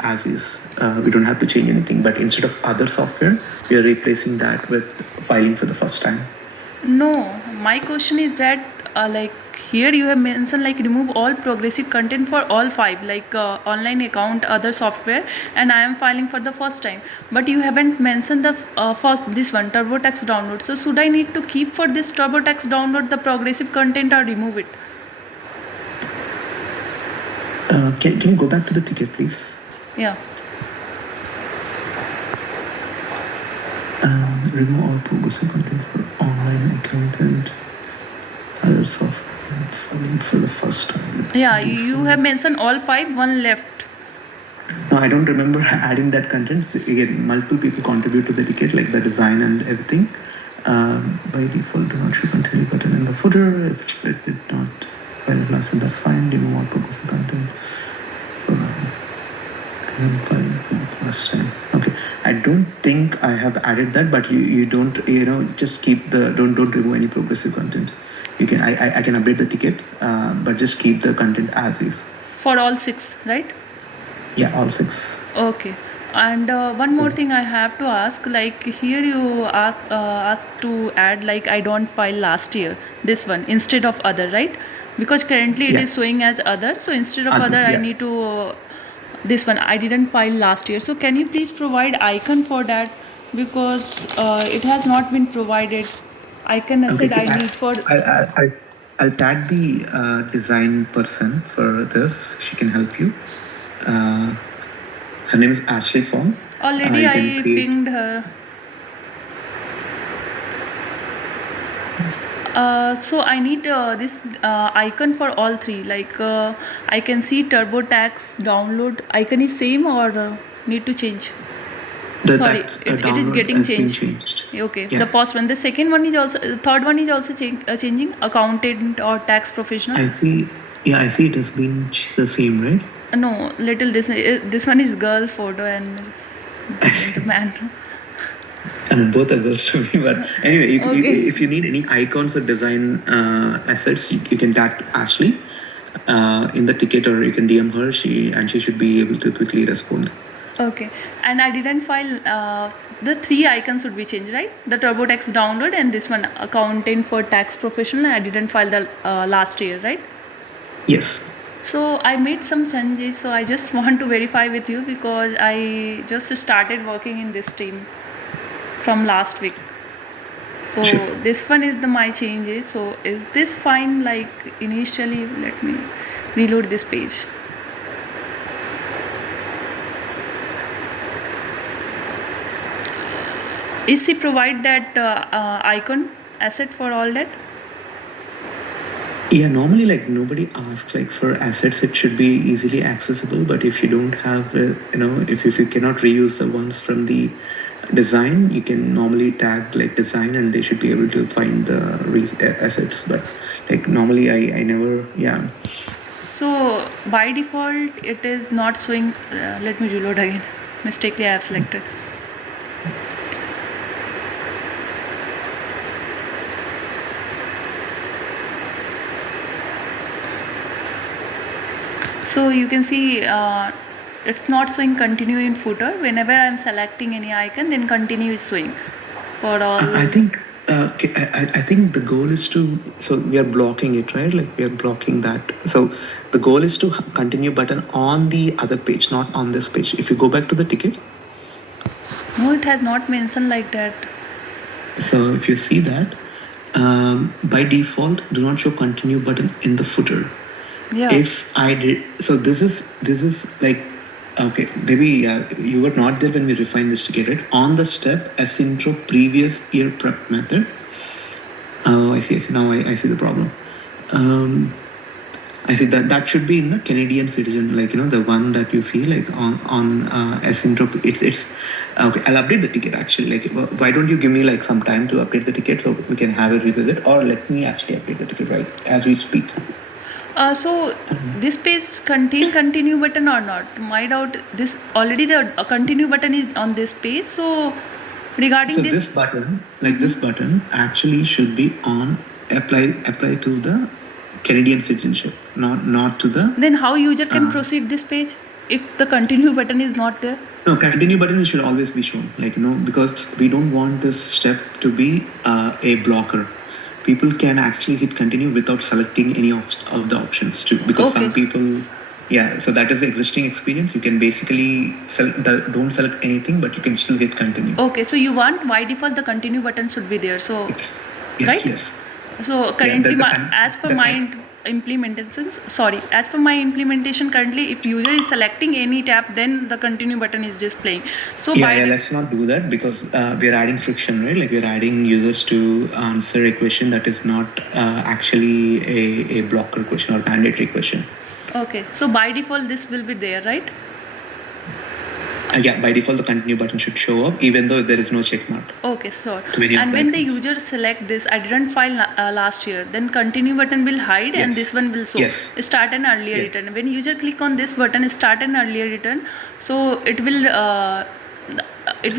as is. We don't have to change anything, but instead of other software, we are replacing that with filing for the first time. No, my question is that like here you have mentioned like remove all progressive content for all 5, like online account, other software, and I am filing for the first time. But you haven't mentioned the first this one TurboTax download. So should I need to keep for this TurboTax download the progressive content or remove it? Can you go back to the ticket, please? Yeah. Remove all progressive content for online account and other software filing for the first time. Yeah, you have mentioned all 5, one left. No, I don't remember adding that content. So again, multiple people contribute to the ticket, like the design and everything. By default, do not show continue button in the footer. If it did not file last one, that's fine. Remove all progressive content and file for the first time. Okay, I don't think I have added that, but you don't just keep the don't remove any progressive content. You can I can update the ticket, but just keep the content as is. For all 6, right? Yeah, all 6. Okay. And one more thing I have to ask, like here you ask to add like I don't file last year, this one instead of other, right? Because currently it is showing as other, so instead of other I need to this one I didn't file last year. So can you please provide icon for that, because it has not been provided. Icon asset I need for. I'll tag the design person for this. She can help you. Her name is Ashley Fong. Already I pinged her. So I need this icon for all 3. Like I can see TurboTax download icon is same or need to change. Sorry, it is getting changed. Okay, yeah. The first one, the second one is also, the third one is also changing. Accountant or tax professional. I see. Yeah, I see. It has been the same, right? No, little this one is girl photo and it's man. I mean, both are girls to me, but anyway, if you need any icons or design assets, you can tag Ashley in the ticket, or you can DM her. She should be able to quickly respond. Okay, and I didn't file the 3 icons should be changed, right? The TurboTax download and this one accountant for tax professional. I didn't file the last year, right? Yes. So I made some changes. So I just want to verify with you because I just started working in this team from last week. So this one is my changes. So is this fine? Like initially, let me reload this page. Is he provide that icon asset for all that? Yeah, normally like nobody asks like for assets, it should be easily accessible. But if you don't have, if you cannot reuse the ones from the design, you can normally tag like design and they should be able to find the assets. But like normally I never, yeah. So by default, it is not showing. Let me reload again. Mistakenly I have selected. So you can see it's not showing continue in footer. Whenever I'm selecting any icon, then continue is showing for all. I think I think the goal is to, so we are blocking it, right? Like we are blocking that. So the goal is to continue button on the other page, not on this page. If you go back to the ticket. No, it has not mentioned like that. So if you see that, by default, do not show continue button in the footer. Yeah. If I did, so this is like, okay, maybe you were not there when we refined this ticket, right? On the step as intro previous year prep method. Oh, I see. Now I see the problem. I see that should be in the Canadian citizen, like the one that you see like on intro. It's okay. I'll update the ticket actually. Like, why don't you give me like some time to update the ticket so we can have a revisit, or let me actually update the ticket right as we speak. So this page contain continue button or not? My doubt, this already the continue button is on this page. So regarding this button, like this button actually should be on apply to the Canadian citizenship, not to the. Then how user can proceed this page? if the continue button is not there? No, continue button should always be shown. Like, because we don't want this step to be a blocker. People can actually hit continue without selecting any of the options too. Because Okay. some people, yeah, so that is the existing experience. You can basically don't select anything, but you can still hit continue. Okay, so you want by default the continue button should be there. So, Yes, right? yes. So currently, as per my implementations, as per my implementation currently, if user is selecting any tab, then the continue button is displaying. So yeah, let's not do that because we are adding friction, right? Like we're adding users to answer a question that is not actually a blocker question or mandatory question. Okay, so by default this will be there, right? Yeah, by default the continue button should show up even though there is no check mark. Okay, sure. And when the user select this, I didn't file last year, then continue button will hide and this one will show. Yes. Start an earlier return. When user click on this button, start an earlier return, so it will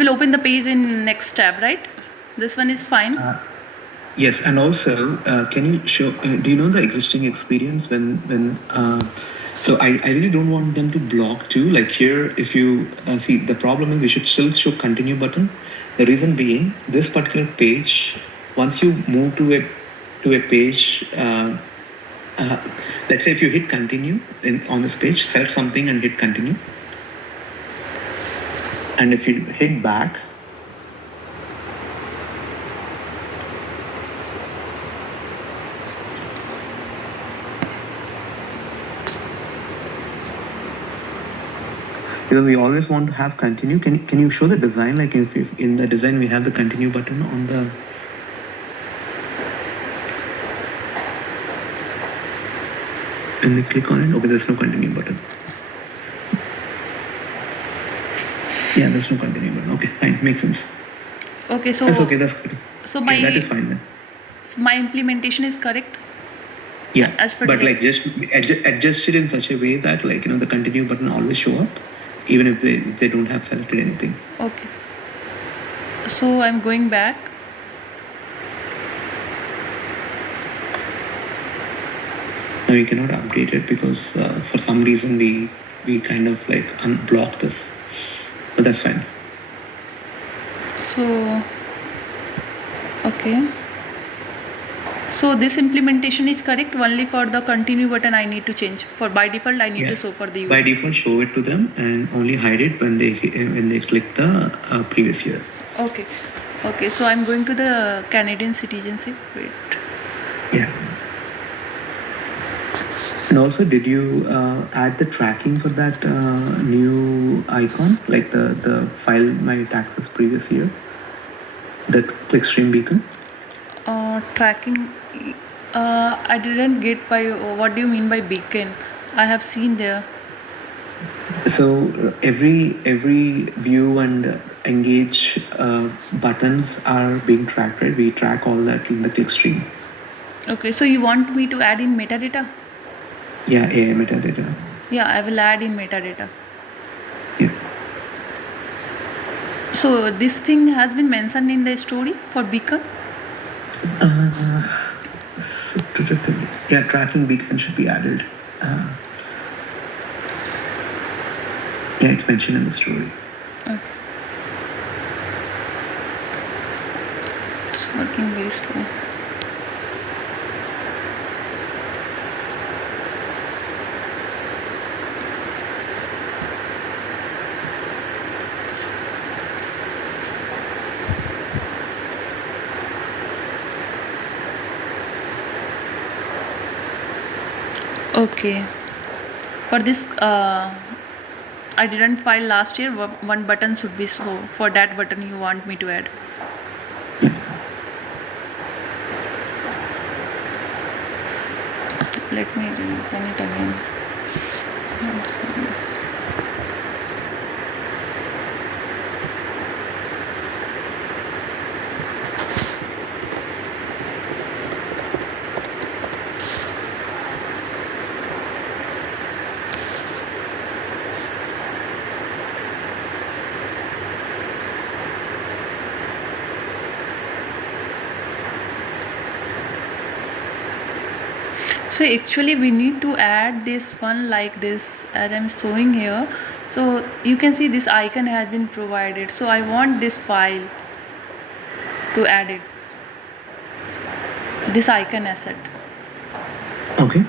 open the page in next tab, right? This one is fine. Yes, and also, can you show? Do you know the existing experience when? So I really don't want them to block too. Like here, if you see the problem is we should still show continue button. The reason being this particular page, once you move to a page. Let's say if you hit continue on this page, select something and hit continue. And if you hit back, because we always want to have continue. Can you show the design? Like if in the design we have the continue button on the. And they click on it. Okay, there's no continue button. Yeah, there's no continue button. Okay, fine, makes sense. Okay, so that's okay. That's good. So my that is fine then. So my implementation is correct. Yeah, but like just adjust it in such a way that like the continue button always show up, even if they don't have selected anything. Okay. So I'm going back. No, we cannot update it because for some reason we kind of like unblock this, but that's fine. So okay. So this implementation is correct. Only for the continue button I need to change. For by default I need to show for the user. By default, show it to them and only hide it when they click the previous year. Okay. Okay. So I'm going to the Canadian citizenship. Wait. Yeah. And also, did you add the tracking for that new icon, like the file my taxes previous year, that clickstream beacon? Tracking. I didn't get by. What do you mean by beacon? I have seen there. So every view and engage buttons are being tracked, right? We track all that in the clickstream. Okay, so you want me to add in metadata? Yeah, AI metadata. Yeah, I will add in metadata. Yeah. So this thing has been mentioned in the story for beacon? Yeah, tracking beacon should be added. Yeah, it's mentioned in the story. Okay. It's working very slow. Okay. For this, I didn't file last year. One button should be so. For that button, you want me to add? Let me open it again. So actually we need to add this one like this as I'm showing here. So you can see this icon has been provided, so I want this file to add it, this icon asset. Okay.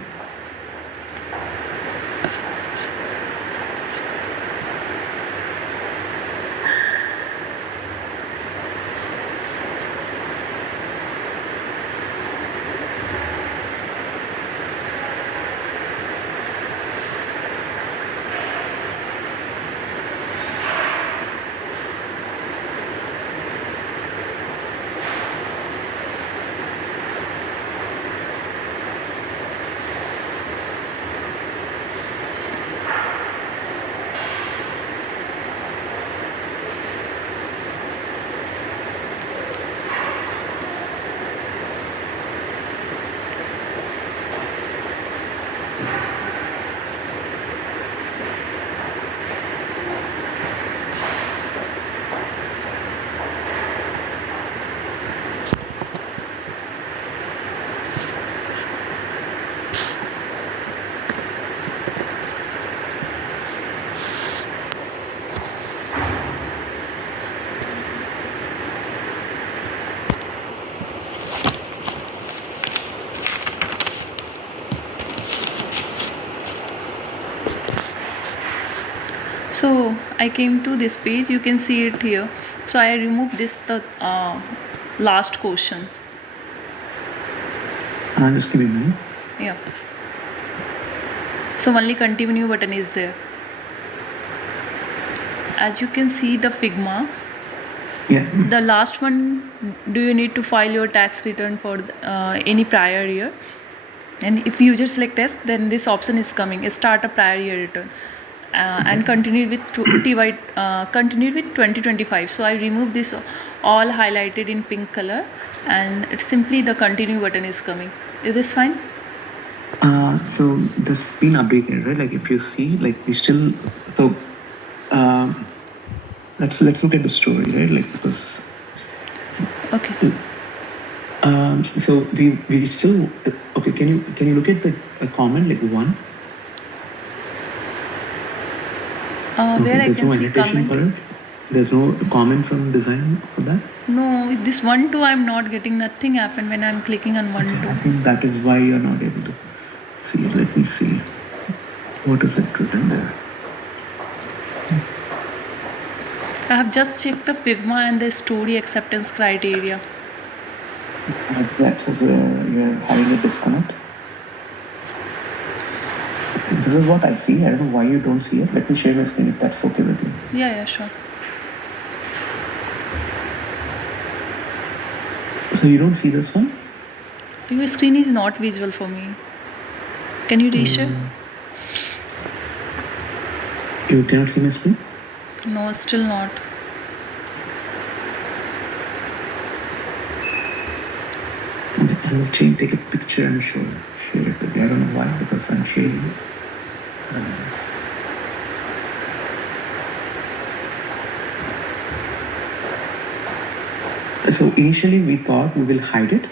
So I came to this page, you can see it here. So I removed this the last questions. Just give me a minute. Yeah. So only continue button is there. As you can see the Figma, Yeah. the last one, do you need to file your tax return for any prior year? And if user select yes, then this option is coming, start a prior year return. And continue with continue with 2025. So I remove this all highlighted in pink color, and it's simply the continue button is coming. Is this fine? So that's been updated, right? Like if you see, like we still so let's look at the story, right? Like because Okay. so we still okay. Can you look at the comment like one? Where I There's can no see annotation comment. for it. There's no comment from design for that. No, with this 1 2 I'm not getting, nothing happen when I'm clicking on 1 Okay, 2. I think that is why you're not able to see it. Let me see. What is it written there? I have just checked the Figma and the story acceptance criteria. That says you're having a disconnect. This is what I see. I don't know why you don't see it. Let me share my screen if that's okay with you. Yeah, sure. So you don't see this one? Your screen is not visible for me. Can you reshare? You cannot see my screen? No, still not. I will take a picture and share it with you. I don't know why, because I'm sharing it. So initially we thought we will hide it,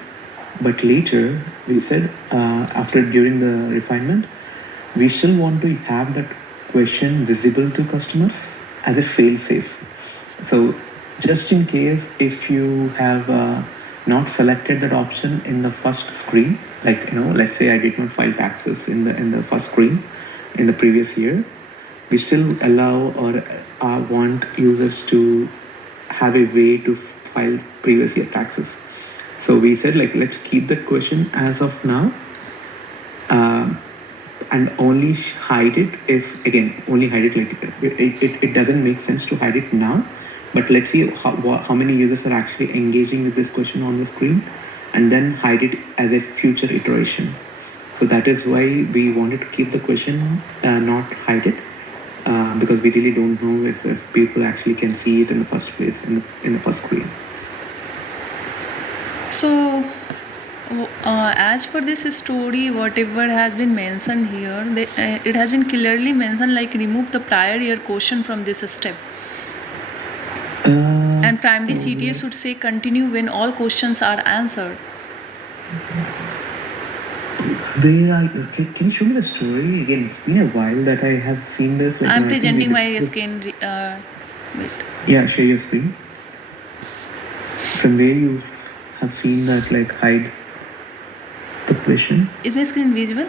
but later we said during the refinement, we still want to have that question visible to customers as a fail-safe. So just in case if you have not selected that option in the first screen, like let's say I did not file taxes in the first screen in the previous year, we still allow or want users to have a way to file previous year taxes. So we said like let's keep that question as of now, and only hide it if again only hide it like it doesn't make sense to hide it now, but let's see how many users are actually engaging with this question on the screen, and then hide it as a future iteration. So that is why we wanted to keep the question, not hide it, because we really don't know if people actually can see it in the first place in the first screen. So, as per this story, whatever has been mentioned here, it has been clearly mentioned like remove the prior year question from this step. And primary CTA should say continue when all questions are answered. Where are you? Can you show me the story again? It's been a while that I have seen this. Like, I'm I think we presenting my discussed. screen. Wait. Yeah, share your screen. From where you have seen that, like, hide the question. Is my screen visible?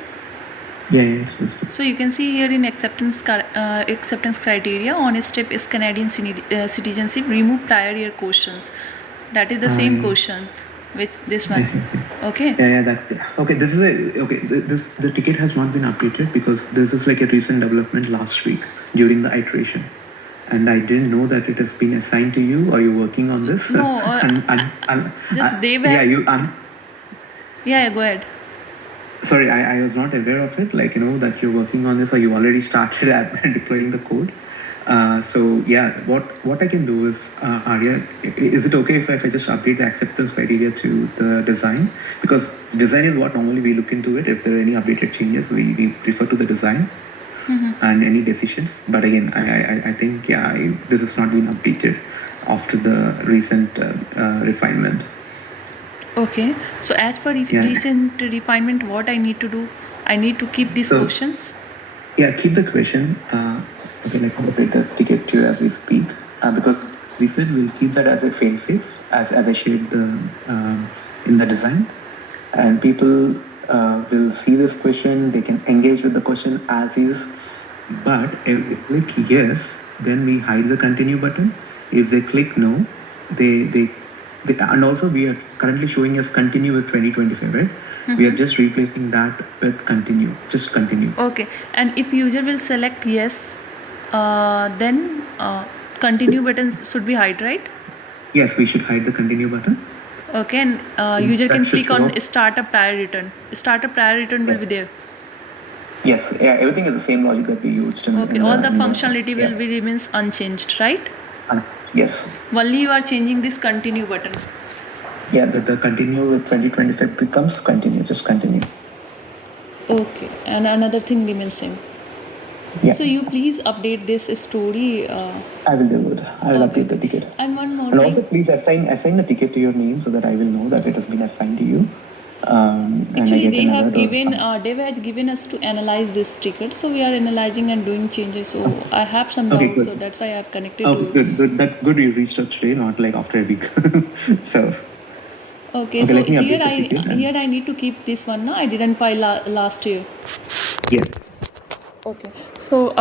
Yeah, it's visible. So you can see here in acceptance criteria, on step is Canadian citizenship, remove prior year questions. That is the same question, which this I one. see. Okay. Yeah, that. Okay, this is a okay. This the ticket has not been updated because this is like a recent development last week during the iteration, and I didn't know that it has been assigned to you. Are you working on this? No, just day back. Yeah, you. Yeah, go ahead. Sorry, I was not aware of it. Like, that you're working on this, or you already started deploying the code. So yeah, what I can do is, Arya, is it okay if I just update the acceptance criteria to the design? Because the design is what normally we look into it. If there are any updated changes, we refer to the design and any decisions. But again, I think, yeah, this has not been updated after the recent refinement. Okay. So as per recent refinement, what I need to do? I need to keep these questions. Yeah, keep the question. Okay, let me update the ticket here as we speak. Because we said we'll keep that as a fail-safe, as I shared in the design, and people will see this question. They can engage with the question as is. But if they click yes, then we hide the continue button. If they click no, they and also we are currently showing as continue with 2025, right? We are just replacing that with continue, just continue. Okay, and if user will select yes, then continue button should be hide, right? Yes, we should hide the continue button. Okay, and user can click on start a prior return. Start a prior return will be there. Yes, yeah, everything is the same logic that we used. Okay, all the functionality will be remains unchanged, right? Yes. Only you are changing this continue button. Yeah, the continue with 2025 becomes continue, just continue. Okay, and another thing remains same. Yeah. So you please update this story. I will do it. I will update the ticket. And one more And thing. also, please assign the ticket to your name so that I will know that it has been assigned to you. Actually, they have given us to analyze this ticket, so we are analyzing and doing changes. So I have some doubts, so that's why I have connected to you. Good. You reached out today, not like after a week. So. Okay, so here I need to keep this one. No, I didn't file last year. Yes. Okay, so.